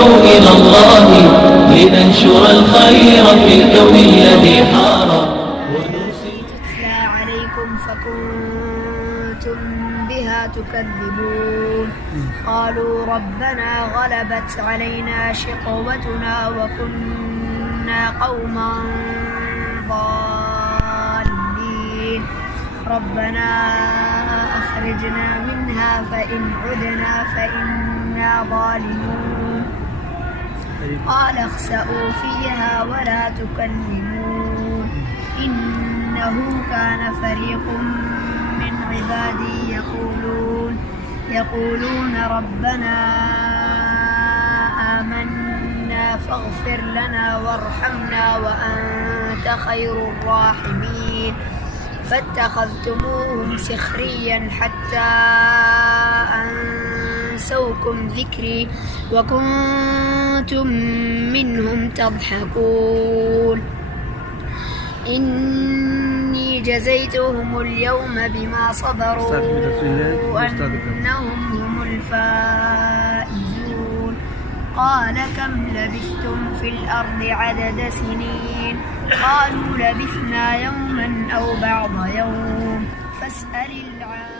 ندعو إلى الله لننشر الخير في الكون الذي حار. تتلى عليكم فكنتم بها تكذبون قالوا ربنا غلبت علينا شقوتنا وكنا قوما ضالين ربنا أخرجنا منها فإن عدنا فإنا ظالمون قال اخسئوا فيها ولا تكلمون إنه كان فريق من عبادي يقولون ربنا آمنا فاغفر لنا وارحمنا وأنت خير الراحمين فاتخذتموهم سخريا حتى أنسوكم ذكري وكنتم منهم تضحكون إني جزيتهم اليوم بما صبروا أنهم هم الفائزون قال كم لبثتم في الأرض عدد سنين قالوا لبثنا يوما أو بعض يوم فاسأل العالمين.